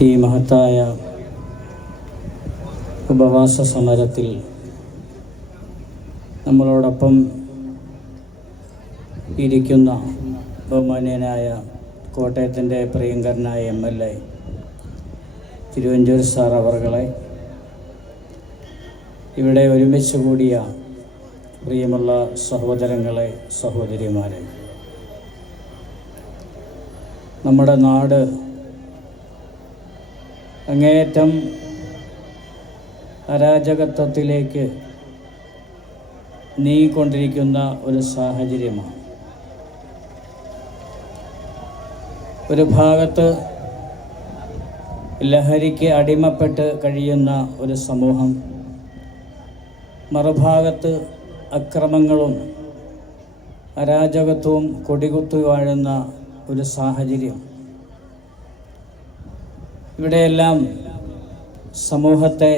ഈ മഹത്തായ ഉപവാസ സമരത്തിൽ നമ്മളോടൊപ്പം ഇരിക്കുന്ന ബഹുമാന്യനായ കോട്ടയത്തിന്റെ പ്രിയങ്കരനായ M L A Thiruvanchoor sir അവർകളെ ഇവിടെ ഒരുമിച്ച് കൂടിയ പ്രിയമുള്ള സഹോദരങ്ങളെ സഹോദരിമാരെ. നമ്മുടെ നാട് അങ്ങേയറ്റം അരാജകത്വത്തിലേക്ക് നീങ്ങിക്കൊണ്ടിരിക്കുന്ന ഒരു സാഹചര്യമാണ്. ഒരു ഭാഗത്ത് ലഹരിക്ക് അടിമപ്പെട്ട് കഴിയുന്ന ഒരു സമൂഹം മറുഭാഗത്ത് അക്രമങ്ങളും അരാജകത്വവും കൊടികുത്തി വാഴുന്ന ഒരു സാഹചര്യം. ഇവിടെയെല്ലാം സമൂഹത്തെ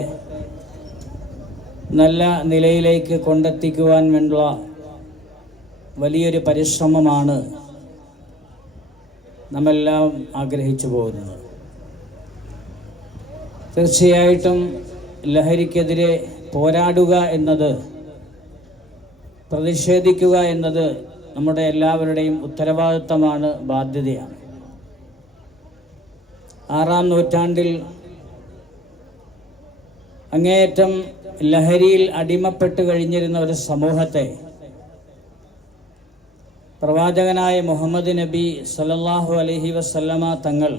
നല്ല നിലയിലേക്ക് കൊണ്ടെത്തിക്കുവാൻ വേണ്ടുള്ള വലിയൊരു പരിശ്രമമാണ് നമ്മെല്ലാം ആഗ്രഹിച്ചു പോകുന്നത്. തീർച്ചയായിട്ടും ലഹരിക്കെതിരെ പോരാടുക എന്നത് പ്രതിഷേധിക്കുക എന്നത് നമ്മുടെ എല്ലാവരുടെയും ഉത്തരവാദിത്തമാണ് ബാധ്യതയാണ്. ആറാം നൂറ്റാണ്ടിൽ അങ്ങേയറ്റം ലഹരിയിൽ അടിമപ്പെട്ട് കഴിഞ്ഞിരുന്ന ഒരു സമൂഹത്തെ പ്രവാചകനായ മുഹമ്മദ് നബി സല്ലാഹു അലഹി വസല്ലമ തങ്ങൾ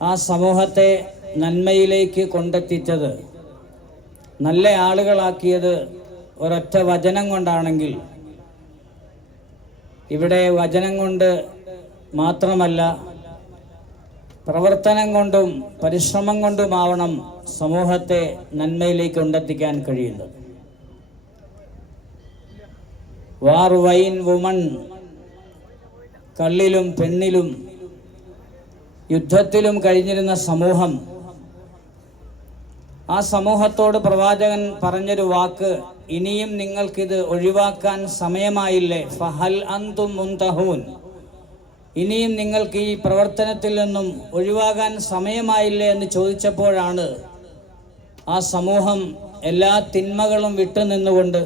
ആ സമൂഹത്തെ നന്മയിലേക്ക് കൊണ്ടെത്തിച്ചത് നല്ല ആളുകളാക്കിയത് ഒരൊറ്റ വചനം കൊണ്ടാണെങ്കിൽ ഇവിടെ വചനം കൊണ്ട് മാത്രമല്ല പ്രവർത്തനം കൊണ്ടും പരിശ്രമം കൊണ്ടുമാവണം സമൂഹത്തെ നന്മയിലേക്ക് കൊണ്ടെത്തിക്കാൻ കഴിയുന്നത് വാർ വൈൻ വുമൺ കള്ളിലും പെണ്ണിലും യുദ്ധത്തിലും കഴിഞ്ഞിരുന്ന സമൂഹം. ആ സമൂഹത്തോട് പ്രവാചകൻ പറഞ്ഞൊരു വാക്ക് ഇനിയും നിങ്ങൾക്കിത് ഒഴിവാക്കാൻ സമയമായില്ലേ? ഫഹൽ അന്തും മുന്തഹൂൻ. ഇനിയും നിങ്ങൾക്ക് ഈ പ്രവർത്തനത്തിൽ നിന്നും ഒഴിവാകാൻ സമയമായില്ലേ എന്ന് ചോദിച്ചപ്പോഴാണ് ആ സമൂഹം എല്ലാ തിന്മകളും വിട്ടുനിന്നുകൊണ്ട്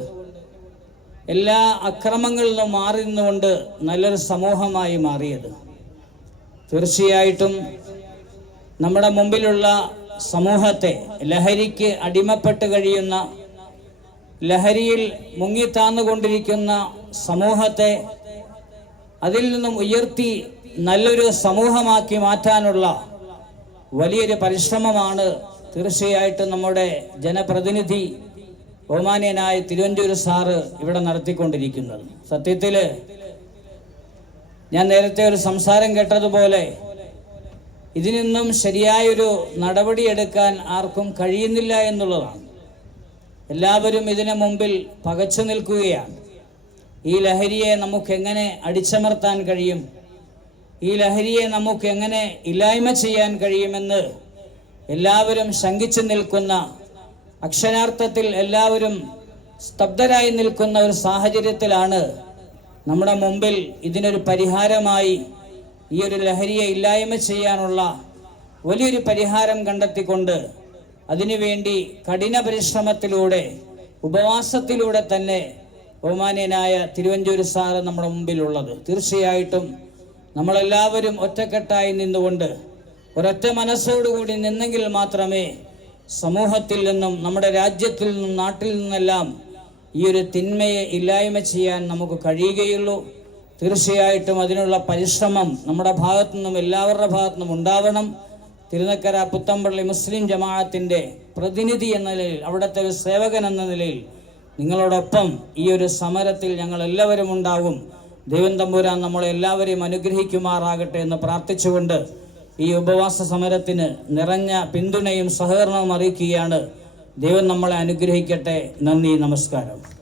എല്ലാ അക്രമങ്ങളിൽ നിന്നും മാറി നിന്നുകൊണ്ട് നല്ലൊരു സമൂഹമായി മാറിയത്. തീർച്ചയായിട്ടും നമ്മുടെ മുമ്പിലുള്ള സമൂഹത്തെ ലഹരിക്ക് അടിമപ്പെട്ട് കഴിയുന്ന ലഹരിയിൽ മുങ്ങിത്താന്നുകൊണ്ടിരിക്കുന്ന സമൂഹത്തെ അതിൽ നിന്നും ഉയർത്തി നല്ലൊരു സമൂഹമാക്കി മാറ്റാനുള്ള വലിയൊരു പരിശ്രമമാണ് തീർച്ചയായിട്ടും നമ്മുടെ ജനപ്രതിനിധി ബഹുമാനീയനായ തിരുവഞ്ചൂർ സാറ് ഇവിടെ നടത്തിക്കൊണ്ടിരിക്കുന്നത്. സത്യത്തിൽ ഞാൻ നേരത്തെ ഒരു സംസാരം കേട്ടതുപോലെ ഇതിൽ നിന്നും ശരിയായൊരു നടപടിയെടുക്കാൻ ആർക്കും കഴിയുന്നില്ല എന്നുള്ളതാണ്. എല്ലാവരും ഇതിനു മുമ്പിൽ പകച്ചു നിൽക്കുകയാണ്. ഈ ലഹരിയെ നമുക്ക് എങ്ങനെ അടിച്ചമർത്താൻ കഴിയും? ഈ ലഹരിയെ നമുക്ക് എങ്ങനെ ഇല്ലായ്മ ചെയ്യാൻ കഴിയുമെന്ന് എല്ലാവരും ശങ്കിച്ചു നിൽക്കുന്ന അക്ഷരാർത്ഥത്തിൽ എല്ലാവരും സ്തബ്ധരായി നിൽക്കുന്ന ഒരു സാഹചര്യത്തിലാണ് നമ്മുടെ മുമ്പിൽ ഇതിനൊരു പരിഹാരമായി ഈ ഒരു ലഹരിയെ ഇല്ലായ്മ ചെയ്യാനുള്ള വലിയൊരു പരിഹാരം കണ്ടെത്തിക്കൊണ്ട് അതിനുവേണ്ടി കഠിന പരിശ്രമത്തിലൂടെ ഉപവാസത്തിലൂടെ തന്നെ ബഹുമാന്യനായ തിരുവഞ്ചൂർ സാറ് നമ്മുടെ മുമ്പിലുള്ളത്. തീർച്ചയായിട്ടും നമ്മളെല്ലാവരും ഒറ്റക്കെട്ടായി നിന്നുകൊണ്ട് ഒരൊറ്റ മനസ്സോടുകൂടി നിന്നെങ്കിൽ മാത്രമേ സമൂഹത്തിൽ നിന്നും നമ്മുടെ രാജ്യത്തിൽ നിന്നും നാട്ടിൽ നിന്നെല്ലാം ഈ ഒരു തിന്മയെ ഇല്ലായ്മ ചെയ്യാൻ നമുക്ക് കഴിയുകയുള്ളൂ. തീർച്ചയായിട്ടും അതിനുള്ള പരിശ്രമം നമ്മുടെ ഭാഗത്തു നിന്നും എല്ലാവരുടെ ഭാഗത്തു നിന്നും ഉണ്ടാവണം. തിരുനക്കര പുത്തമ്പള്ളി മുസ്ലിം ജമാഅത്തിന്റെ പ്രതിനിധി എന്ന നിലയിൽ അവിടുത്തെ ഒരു സേവകൻ എന്ന നിലയിൽ നിങ്ങളോടൊപ്പം ഈ ഒരു സമരത്തിൽ ഞങ്ങൾ എല്ലാവരും ഉണ്ടാകും ദൈവം തമ്പുരാൻ നമ്മളെ എല്ലാവരെയും അനുഗ്രഹിക്കുമാറാകട്ടെ എന്ന് പ്രാർത്ഥിച്ചുകൊണ്ട് ഈ ഉപവാസ സമരത്തിന് നിറഞ്ഞ പിന്തുണയും സഹകരണവും അറിയിക്കുകയാണ്. ദൈവം നമ്മളെ അനുഗ്രഹിക്കട്ടെ. നന്ദി നമസ്കാരം.